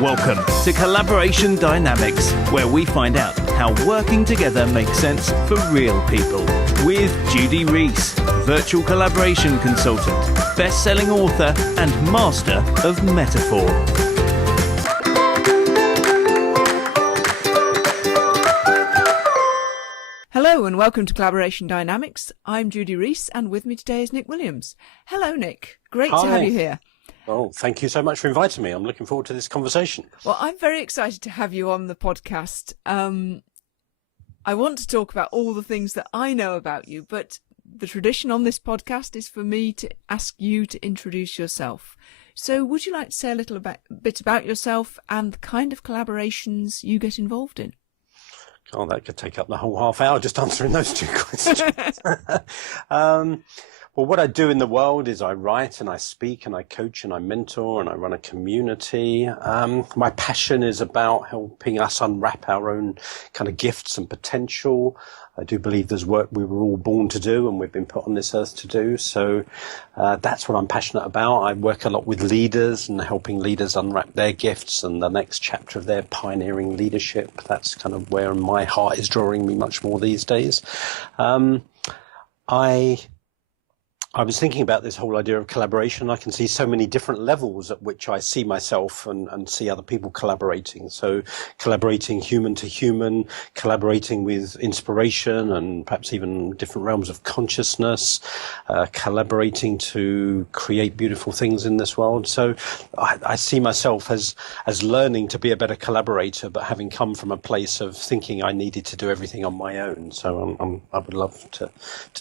Welcome to Collaboration Dynamics, where we find out how working together makes sense for real people. With Judy Rees, virtual collaboration consultant, best-selling author, and master of metaphor. Hello and welcome to Collaboration Dynamics. I'm Judy Rees and with me today is Nick Williams. Hello Nick, great to have you here. Oh, thank you so much for inviting me. I'm looking forward to this conversation. Well, I'm very excited to have you on the podcast. I want to talk about all the things that I know about you, but the tradition on this podcast is for me to ask you to introduce yourself. So would you like to say a little bit about yourself and the kind of collaborations you get involved in? Oh, that could take up the whole half hour just answering those two questions. Well, what I do in the world is I write and I speak and I coach and I mentor and I run a community. My passion is about helping us unwrap our own kind of gifts and potential. I do believe there's work we were all born to do and we've been put on this earth to do. So that's what I'm passionate about. I work a lot with leaders and helping leaders unwrap their gifts and the next chapter of their pioneering leadership. That's kind of where my heart is drawing me much more these days. I was thinking about this whole idea of collaboration. I can see so many different levels at which I see myself and see other people collaborating. So collaborating human to human, collaborating with inspiration and perhaps even different realms of consciousness, collaborating to create beautiful things in this world. So I see myself as learning to be a better collaborator, but having come from a place of thinking I needed to do everything on my own. So I would love to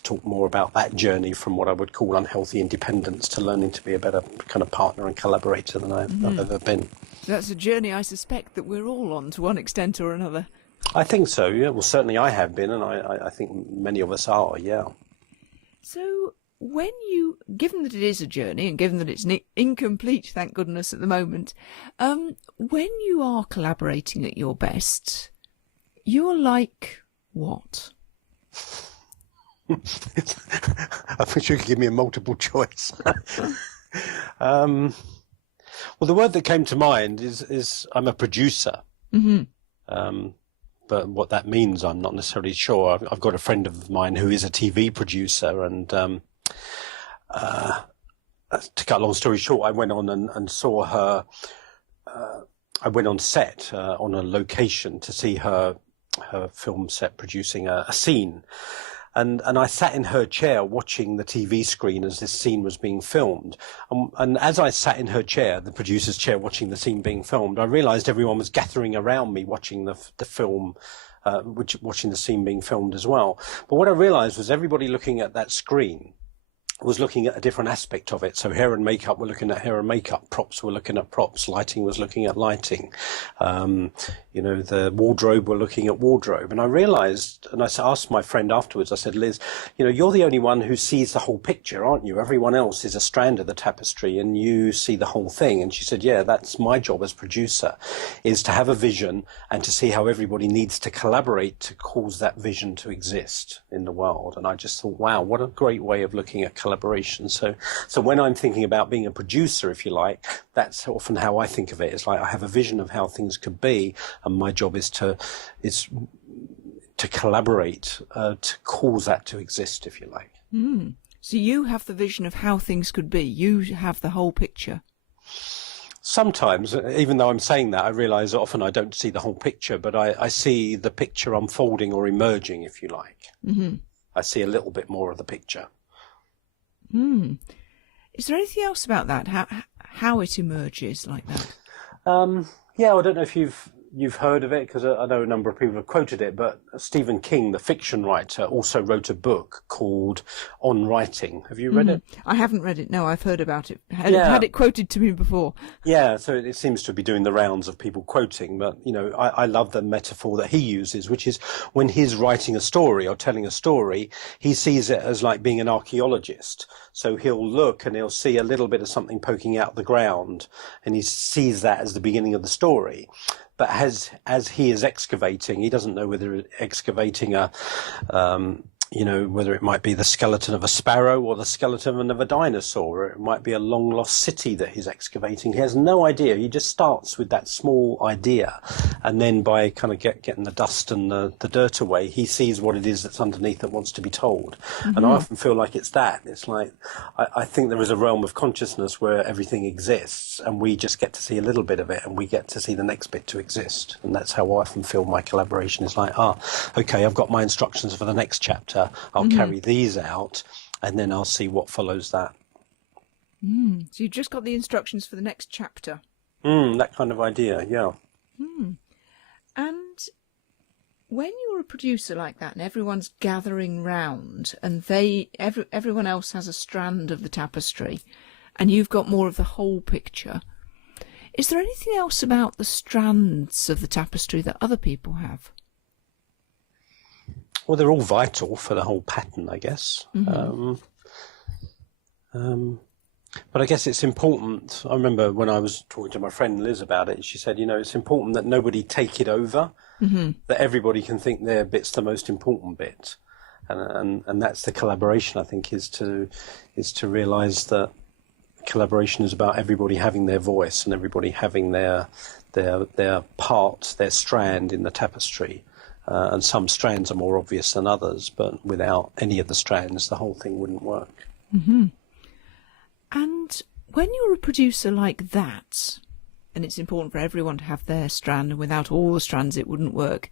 talk more about that journey from what I would call unhealthy independence to learning to be a better kind of partner and collaborator than I've ever been. That's a journey I suspect that we're all on to one extent or another. I think so, yeah. Well, certainly I have been, and I think many of us are, yeah. So given that it is a journey and given that it's incomplete, thank goodness, at the moment, when you are collaborating at your best, you're like what? I wish you could give me a multiple choice. Well, the word that came to mind is I'm a producer. Mm-hmm. But what that means, I'm not necessarily sure. I've got a friend of mine who is a TV producer, and to cut a long story short, I went on and saw her. I went on set on a location to see her film set producing a scene. And I sat in her chair watching the TV screen as this scene was being filmed. And as I sat in her chair, the producer's chair, watching the scene being filmed, I realized everyone was gathering around me watching the film, watching the scene being filmed as well. But what I realized was everybody looking at that screen was looking at a different aspect of it. So hair and makeup were looking at hair and makeup, props were looking at props, lighting was looking at lighting, the wardrobe were looking at wardrobe. And I realized, and I asked my friend afterwards, I said, Liz, you're the only one who sees the whole picture, aren't you? Everyone else is a strand of the tapestry and you see the whole thing. And she said, yeah, that's my job as producer, is to have a vision and to see how everybody needs to collaborate to cause that vision to exist in the world. And I just thought, wow, what a great way of looking at collaboration. So when I'm thinking about being a producer, if you like, that's often how I think of it. It's like I have a vision of how things could be, and my job is to collaborate to cause that to exist, if you like. So you have the vision of how things could be. You have the whole picture. Sometimes, even though I'm saying that, I realise often I don't see the whole picture, but I see the picture unfolding or emerging, if you like. Mm-hmm. I see a little bit more of the picture. Is there anything else about that? How it emerges like that? Yeah, I don't know if you've heard of it, because I know a number of people have quoted it, but Stephen King, the fiction writer, also wrote a book called On Writing. Have you read it? I haven't read it. No, I've heard about it. Had it quoted to me before. Yeah, so it seems to be doing the rounds of people quoting, but I love the metaphor that he uses, which is when he's writing a story or telling a story, he sees it as like being an archaeologist. So he'll look and he'll see a little bit of something poking out the ground, and he sees that as the beginning of the story. But as he is excavating, he doesn't know whether excavating a whether it might be the skeleton of a sparrow or the skeleton of a dinosaur, or it might be a long lost city that he's excavating. He has no idea. He just starts with that small idea, and then by kind of getting the dust and the dirt away, he sees what it is that's underneath that wants to be told. Mm-hmm. And I often feel like it's that. It's like, I think there is a realm of consciousness where everything exists, and we just get to see a little bit of it, and we get to see the next bit to exist. And that's how I often feel my collaboration is like, okay, I've got my instructions for the next chapter. I'll carry these out, and then I'll see what follows that. So you've just got the instructions for the next chapter. That kind of idea, yeah. And when you're a producer like that, and everyone's gathering round, and everyone else has a strand of the tapestry, and you've got more of the whole picture, is there anything else about the strands of the tapestry that other people have? Well, they're all vital for the whole pattern, I guess. But I guess it's important. I remember when I was talking to my friend Liz about it, she said, it's important that nobody take it over, that everybody can think their bit's the most important bit. And that's the collaboration, I think, is to realise that collaboration is about everybody having their voice and everybody having their part, their strand in the tapestry. And some strands are more obvious than others, but without any of the strands, the whole thing wouldn't work. And when you're a producer like that, and it's important for everyone to have their strand, and without all the strands it wouldn't work,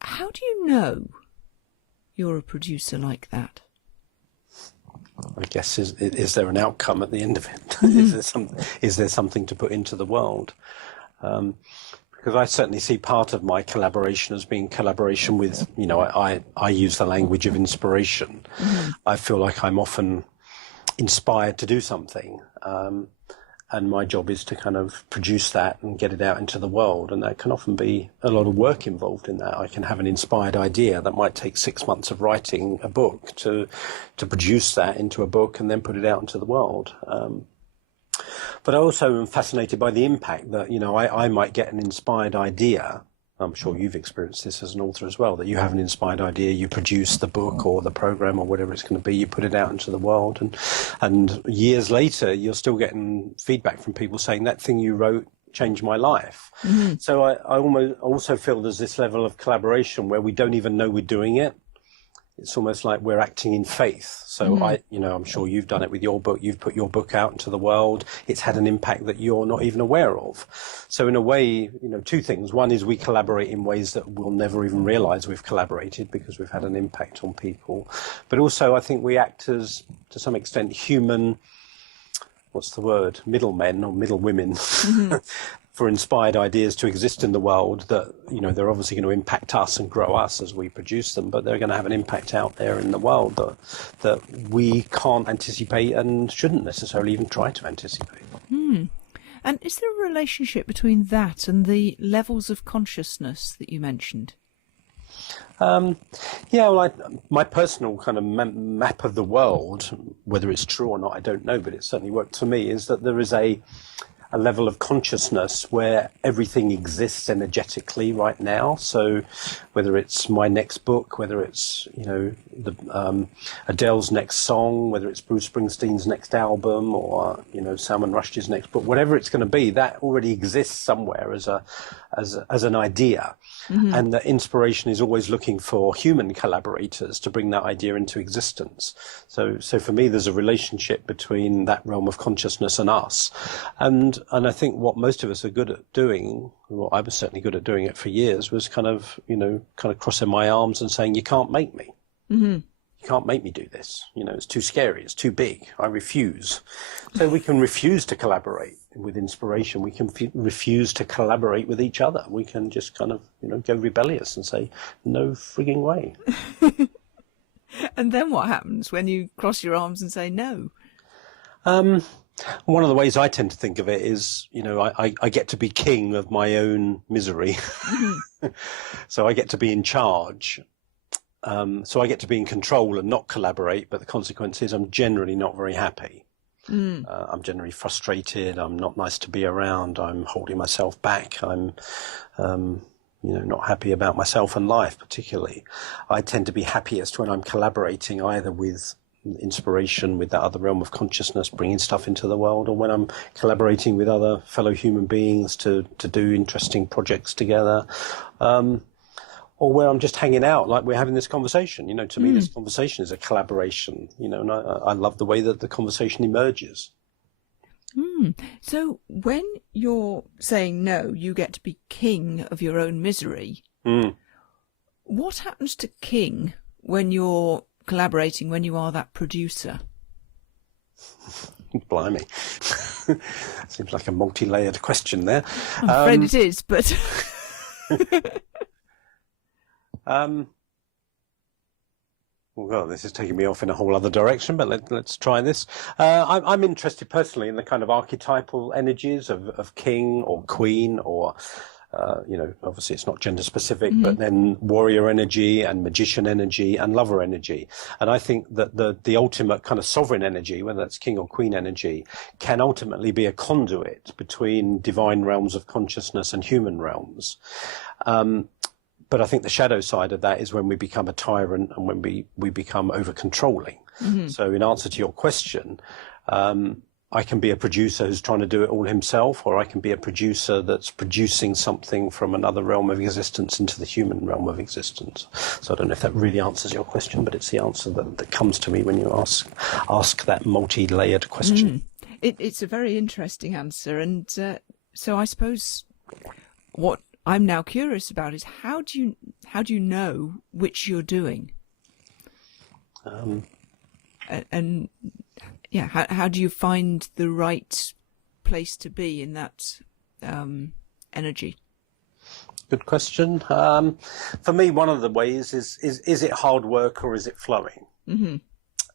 how do you know you're a producer like that? I guess, is there an outcome at the end of it? Is there something to put into the world? Because I certainly see part of my collaboration as being collaboration with, I use the language of inspiration. I feel like I'm often inspired to do something. And my job is to kind of produce that and get it out into the world. And that can often be a lot of work involved in that. I can have an inspired idea that might take 6 months of writing a book to produce that into a book and then put it out into the world. But I also am fascinated by the impact that, I might get an inspired idea. I'm sure you've experienced this as an author as well, that you have an inspired idea, you produce the book or the program or whatever it's going to be, you put it out into the world. And years later, you're still getting feedback from people saying that thing you wrote changed my life. So I almost also feel there's this level of collaboration where we don't even know we're doing it. It's almost like we're acting in faith. So I'm sure you've done it with your book. You've put your book out into the world. It's had an impact that you're not even aware of. So in a way, two things. One is we collaborate in ways that we'll never even realize we've collaborated because we've had an impact on people. But also I think we act as, to some extent, human, middlemen or middle women for inspired ideas to exist in the world that, they're obviously going to impact us and grow us as we produce them, but they're going to have an impact out there in the world that we can't anticipate and shouldn't necessarily even try to anticipate. And is there a relationship between that and the levels of consciousness that you mentioned? My personal kind of map of the world, whether it's true or not, I don't know, but it certainly worked for me, is that there is a level of consciousness where everything exists energetically right now. So whether it's my next book, whether it's, Adele's next song, whether it's Bruce Springsteen's next album or, Salman Rushdie's next book, whatever it's going to be, that already exists somewhere as an idea. And that inspiration is always looking for human collaborators to bring that idea into existence. So for me, there's a relationship between that realm of consciousness and us. And I think what most of us are good at doing, well, I was certainly good at doing it for years, was kind of crossing my arms and saying, you can't make me. You can't make me do this. It's too scary. It's too big. I refuse. So we can refuse to collaborate with inspiration. We can refuse to collaborate with each other. We can just kind of, go rebellious and say, no frigging way. And then what happens when you cross your arms and say no? One of the ways I tend to think of it is, I get to be king of my own misery. So I get to be in charge. So I get to be in control and not collaborate, but the consequence is I'm generally not very happy. I'm generally frustrated. I'm not nice to be around. I'm holding myself back. I'm not happy about myself and life particularly. I tend to be happiest when I'm collaborating either with inspiration, with that other realm of consciousness, bringing stuff into the world, or when I'm collaborating with other fellow human beings to do interesting projects together, or where I'm just hanging out, like we're having this conversation. To me, this conversation is a collaboration, and I love the way that the conversation emerges. So when you're saying no, you get to be king of your own misery. What happens to king when you're collaborating, when you are that producer? Blimey. Seems like a multi-layered question there. I'm afraid it is, but... Well, this is taking me off in a whole other direction, but let's try this. I'm interested personally in the kind of archetypal energies of king or queen, or obviously it's not gender specific, but then warrior energy and magician energy and lover energy. And I think that the ultimate kind of sovereign energy, whether that's king or queen energy, can ultimately be a conduit between divine realms of consciousness and human realms. But I think the shadow side of that is when we become a tyrant and when we become over-controlling. So in answer to your question, I can be a producer who's trying to do it all himself, or I can be a producer that's producing something from another realm of existence into the human realm of existence. So I don't know if that really answers your question, but it's the answer that comes to me when you ask that multi-layered question. It's a very interesting answer. And so I suppose what I'm now curious about is how do you know which you're doing? And yeah, how do you find the right place to be in that energy? Good question. For me, one of the ways is it hard work or is it flowing?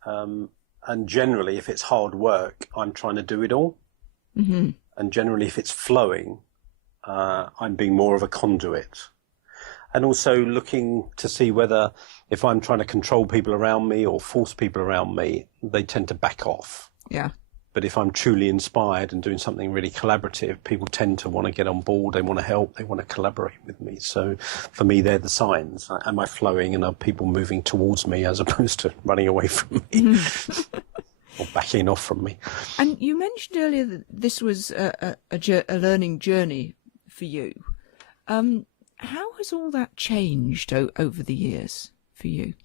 And generally, if it's hard work, I'm trying to do it all. And generally, if it's flowing, I'm being more of a conduit. And also looking to see whether if I'm trying to control people around me or force people around me, they tend to back off. Yeah. But if I'm truly inspired and doing something really collaborative, people tend to want to get on board. They want to help. They want to collaborate with me. So for me, they're the signs. Am I flowing, and are people moving towards me as opposed to running away from me or backing off from me? And you mentioned earlier that this was a learning journey for you. How has all that changed over the years for you?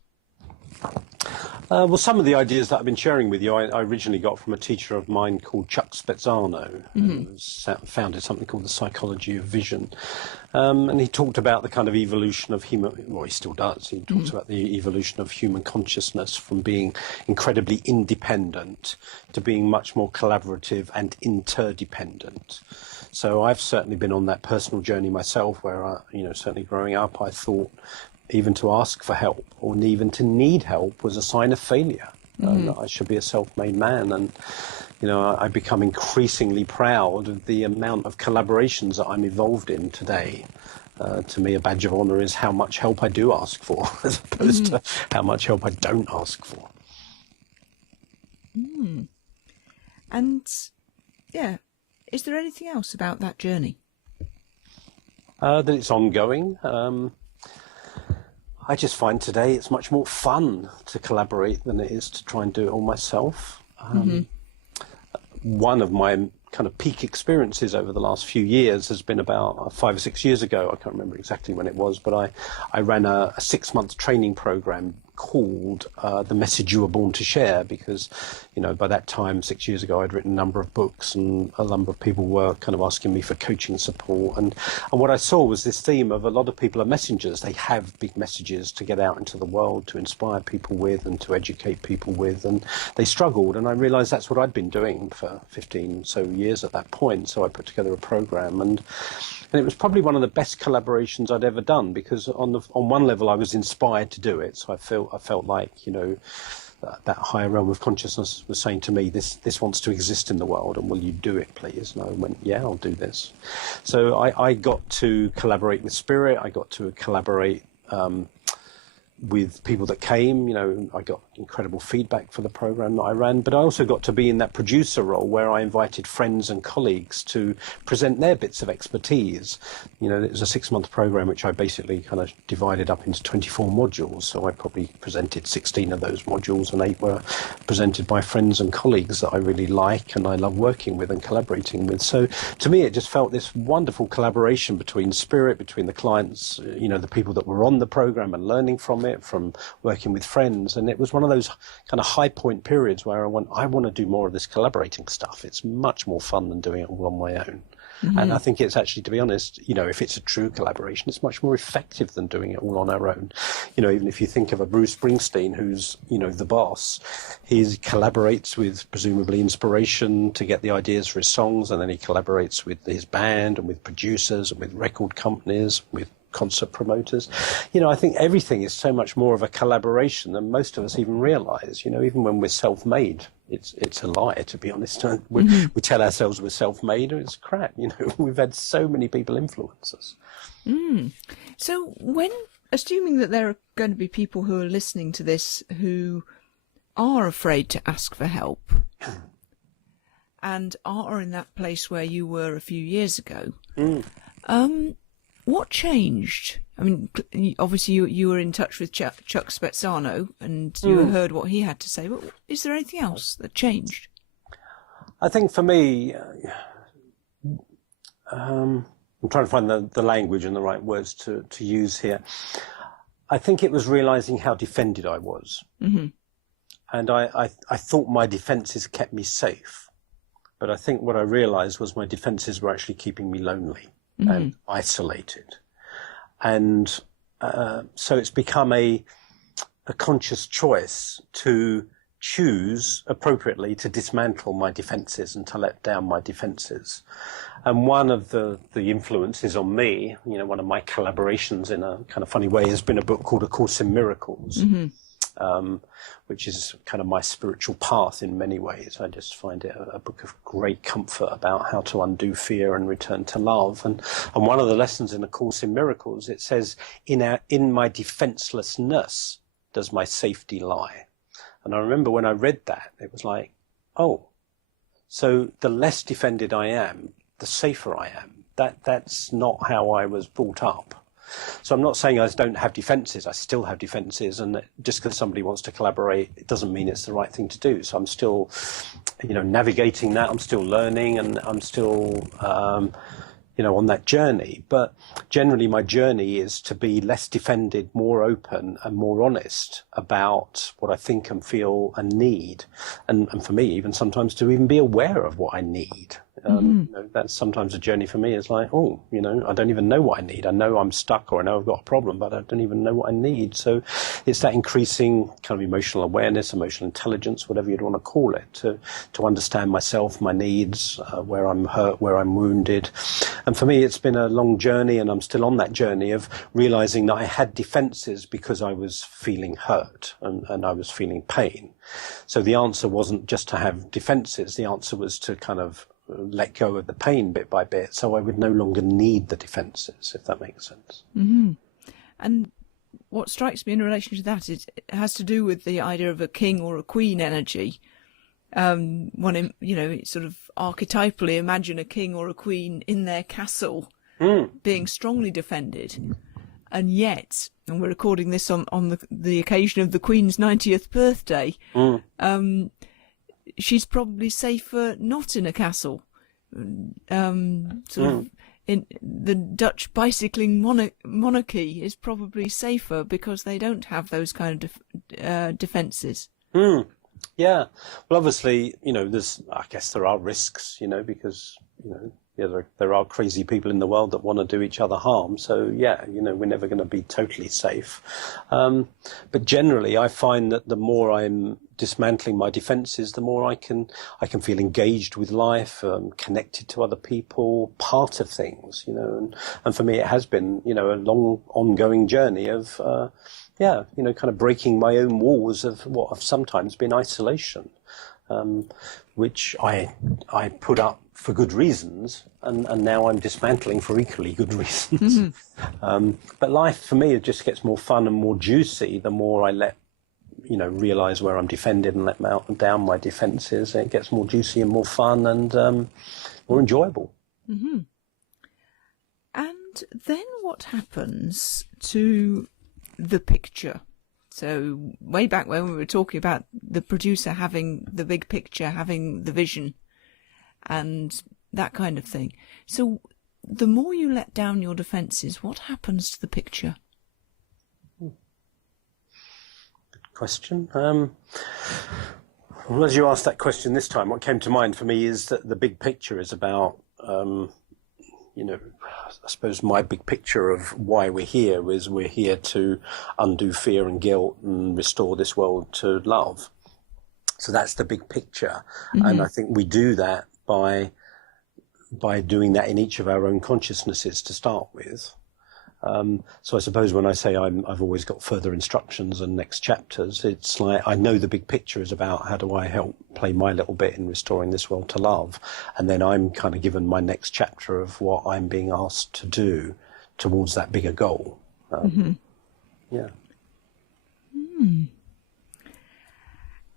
Well, some of the ideas that I've been sharing with you, I originally got from a teacher of mine called Chuck Spezzano, who founded something called the Psychology of Vision. And he talked about the kind of evolution of he still does. He talks about the evolution of human consciousness from being incredibly independent to being much more collaborative and interdependent. So I've certainly been on that personal journey myself, where certainly growing up, I thought even to ask for help or even to need help was a sign of failure. That I should be a self-made man. And, I become increasingly proud of the amount of collaborations that I'm involved in today. To me, a badge of honor is how much help I do ask for, as opposed to how much help I don't ask for. And, yeah, is there anything else about that journey? That it's ongoing. I just find today it's much more fun to collaborate than it is to try and do it all myself. One of my kind of peak experiences over the last few years has been about 5 or 6 years ago. I can't remember exactly when it was, but I ran a 6-month training program called The Message You Were Born to Share, because, by that time, 6 years ago, I'd written a number of books and a number of people were kind of asking me for coaching support. And what I saw was this theme of a lot of people are messengers. They have big messages to get out into the world, to inspire people with and to educate people with. And they struggled. And I realized that's what I'd been doing for 15 so years at that point. So I put together a program, and it was probably one of the best collaborations I'd ever done, because on one level I was inspired to do it. So I felt like, that higher realm of consciousness was saying to me, this wants to exist in the world, and will you do it, please? And I went, yeah, I'll do this. So I got to collaborate with spirit. I got to collaborate with people that came. I got incredible feedback for the program that I ran, but I also got to be in that producer role where I invited friends and colleagues to present their bits of expertise. It was a 6-month program which I basically kind of divided up into 24 modules. So I probably presented 16 of those modules, and 8 were presented by friends and colleagues that I really like and I love working with and collaborating with. So to me, it just felt this wonderful collaboration between Spirit, between the clients, the people that were on the program and learning from it, from working with friends. And it was one of those kind of high point periods where I want to do more of this collaborating stuff. It's much more fun than doing it all on my own. Mm-hmm. And I think it's actually, to be honest, if it's a true collaboration, it's much more effective than doing it all on our own. Even if you think of a Bruce Springsteen, who's, the boss, he collaborates with presumably inspiration to get the ideas for his songs, and then he collaborates with his band and with producers and with record companies, with concert promoters. I think everything is so much more of a collaboration than most of us even realize. Even when we're self-made, it's a lie, to be honest. We tell ourselves we're self-made, and it's crap. We've had so many people influence us. So assuming that there are going to be people who are listening to this who are afraid to ask for help and are in that place where you were a few years ago, what changed? I mean, obviously you were in touch with Chuck Spezzano and you heard what he had to say, but is there anything else that changed? I think for me, I'm trying to find the language and the right words to use here. I think it was realizing how defended I was. Mm-hmm. And I thought my defenses kept me safe. But I think what I realized was my defenses were actually keeping me lonely and isolated. And so it's become a conscious choice to choose appropriately to dismantle my defenses and to let down my defenses. And one of the influences on me, one of my collaborations in a kind of funny way, has been a book called A Course in Miracles, which is kind of my spiritual path in many ways. I just find it a book of great comfort about how to undo fear and return to love. And one of the lessons in A Course in Miracles, it says, in my defenselessness does my safety lie. And I remember when I read that, it was like, oh, so the less defended I am, the safer I am. That's not how I was brought up. So I'm not saying I don't have defenses. I still have defenses, and just because somebody wants to collaborate, it doesn't mean it's the right thing to do. So I'm still, navigating that. I'm still learning, and I'm still, on that journey. But generally, my journey is to be less defended, more open, and more honest about what I think and feel and need. And for me, even sometimes to even be aware of what I need. That's sometimes a journey for me. It's like, I don't even know what I need. I know I'm stuck, or I know I've got a problem, but I don't even know what I need. So it's that increasing kind of emotional awareness, emotional intelligence, whatever you'd want to call it, to understand myself, my needs, where I'm hurt, where I'm wounded. And for me, it's been a long journey, and I'm still on that journey of realizing that I had defenses because I was feeling hurt and I was feeling pain. So the answer wasn't just to have defenses. The answer was to kind of let go of the pain bit by bit, so I would no longer need the defences, if that makes sense. Mm-hmm. And what strikes me in relation to that is it has to do with the idea of a king or a queen energy. Sort of archetypally imagine a king or a queen in their castle being strongly defended. And yet, and we're recording this on the occasion of the Queen's 90th birthday, she's probably safer not in a castle. In the Dutch bicycling monarchy is probably safer because they don't have those kind of defences. Yeah. Well, obviously, I guess there are risks, because, there are crazy people in the world that want to do each other harm. So, yeah, we're never going to be totally safe. But generally, I find that the more I'm dismantling my defenses, the more I can feel engaged with life, connected to other people, part of things, and for me, it has been, a long ongoing journey of, kind of breaking my own walls of what have sometimes been isolation. which I put up for good reasons, and now I'm dismantling for equally good reasons. But life for me, it just gets more fun and more juicy the more I realise where I'm defended and let down my defences. It gets more juicy and more fun and more enjoyable. And then what happens to the picture? So way back when we were talking about the producer having the big picture, having the vision and that kind of thing. So the more you let down your defences, what happens to the picture? Good question. Well, as you asked that question this time, what came to mind for me is that the big picture is about, I suppose my big picture of why we're here is we're here to undo fear and guilt and restore this world to love. So that's the big picture. And I think we do that by doing that in each of our own consciousnesses to start with. So I suppose when I say I've always got further instructions and next chapters, it's like I know the big picture is about how do I help play my little bit in restoring this world to love. And then I'm kind of given my next chapter of what I'm being asked to do towards that bigger goal. Yeah.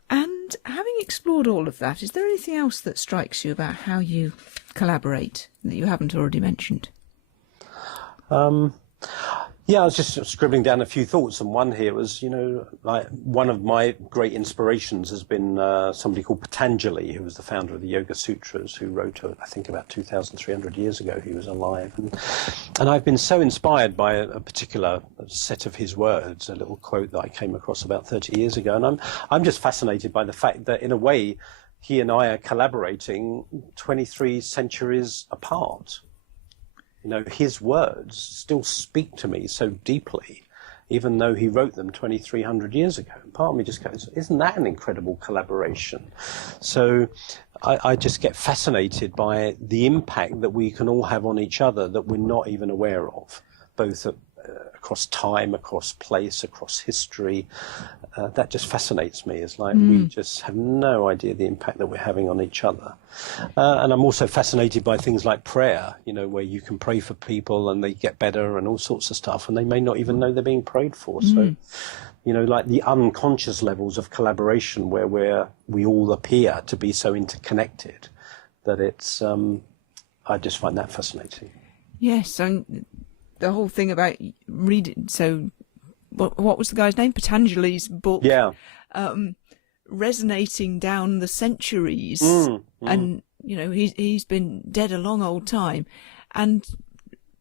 And having explored all of that, is there anything else that strikes you about how you collaborate that you haven't already mentioned? Yeah, I was just scribbling down a few thoughts, and one here was, like one of my great inspirations has been somebody called Piccadilly, who was the founder of the Yoga Sutras, who wrote, I think about 2,300 years ago, he was alive. And I've been so inspired by a particular set of his words, a little quote that I came across about 30 years ago. And I'm just fascinated by the fact that, in a way, he and I are collaborating 23 centuries apart. His words still speak to me so deeply, even though he wrote them 2,300 years ago. And part of me just goes, isn't that an incredible collaboration? So I just get fascinated by the impact that we can all have on each other that we're not even aware of, both across time, across place, across history. That just fascinates me. It's like we just have no idea the impact that we're having on each other. And I'm also fascinated by things like prayer, where you can pray for people and they get better and all sorts of stuff, and they may not even know they're being prayed for. So, like the unconscious levels of collaboration where we all appear to be so interconnected that it's, I just find that fascinating. Yes, and the whole thing about reading, so what was the guy's name? Patanjali's book. Yeah. Resonating down the centuries. And, he's been dead a long old time. And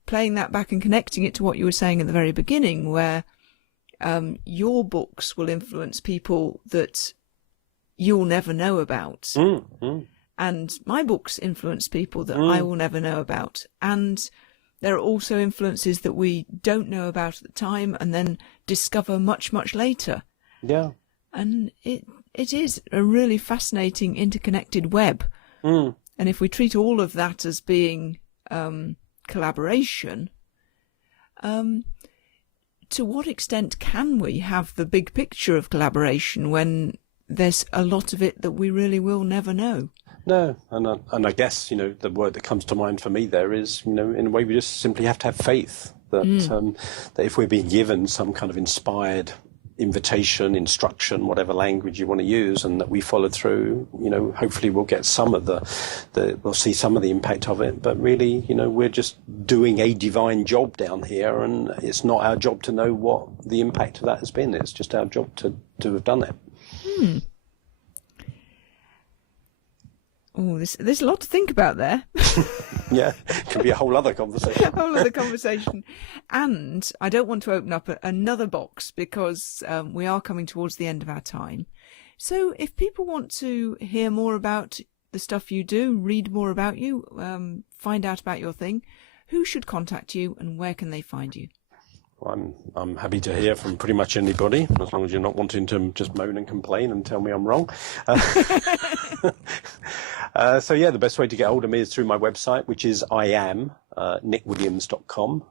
playing that back and connecting it to what you were saying at the very beginning, where your books will influence people that you'll never know about. And my books influence people that I will never know about. And there are also influences that we don't know about at the time and then discover much, much later. Yeah. And it is a really fascinating interconnected web. And if we treat all of that as being collaboration, to what extent can we have the big picture of collaboration when there's a lot of it that we really will never know? No, and I guess, the word that comes to mind for me there is, in a way we just simply have to have faith that that if we're being given some kind of inspired invitation, instruction, whatever language you want to use, and that we follow through, hopefully we'll get some of we'll see some of the impact of it. But really, we're just doing a divine job down here, and it's not our job to know what the impact of that has been. It's just our job to have done it. Oh, there's a lot to think about there. Yeah, it could be a whole other conversation. A whole other conversation. And I don't want to open up another box because we are coming towards the end of our time. So if people want to hear more about the stuff you do, read more about you, find out about your thing, who should contact you and where can they find you? I'm happy to hear from pretty much anybody, as long as you're not wanting to just moan and complain and tell me I'm wrong. So yeah, the best way to get hold of me is through my website, which is I am, nickwilliams.com.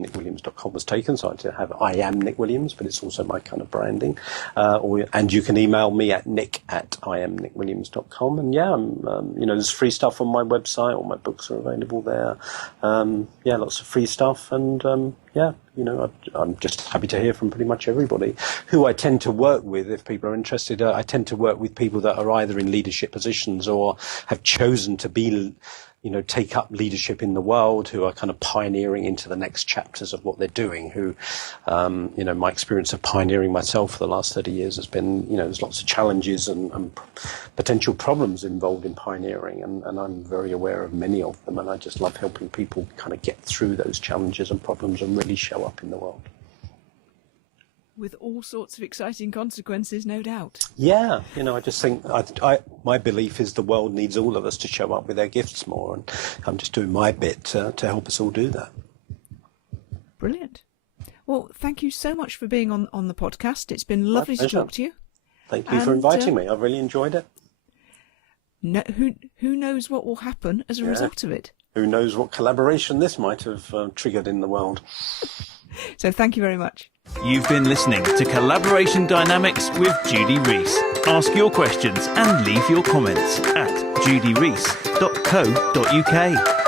Nickwilliams.com was taken, so I am Nick Williams, but it's also my kind of branding. And you can email me at nick@iamnickwilliams.com. And there's free stuff on my website. All my books are available there. Lots of free stuff. And I'm just happy to hear from pretty much everybody. Who I tend to work with, if people are interested, I tend to work with people that are either in leadership positions or have chosen to be, take up leadership in the world, who are kind of pioneering into the next chapters of what they're doing, who, my experience of pioneering myself for the last 30 years has been, there's lots of challenges and potential problems involved in pioneering, and I'm very aware of many of them, and I just love helping people kind of get through those challenges and problems and really show up in the world. With all sorts of exciting consequences, no doubt. Yeah, I just think my belief is the world needs all of us to show up with their gifts more, and I'm just doing my bit to help us all do that. Brilliant. Well, thank you so much for being on the podcast. It's been lovely to talk to you. Thank you for inviting me. I've really enjoyed it. No, who knows what will happen as a result of it? Who knows what collaboration this might have triggered in the world. So thank you very much. You've been listening to Collaboration Dynamics with Judy Rees. Ask your questions and leave your comments at judyrees.co.uk.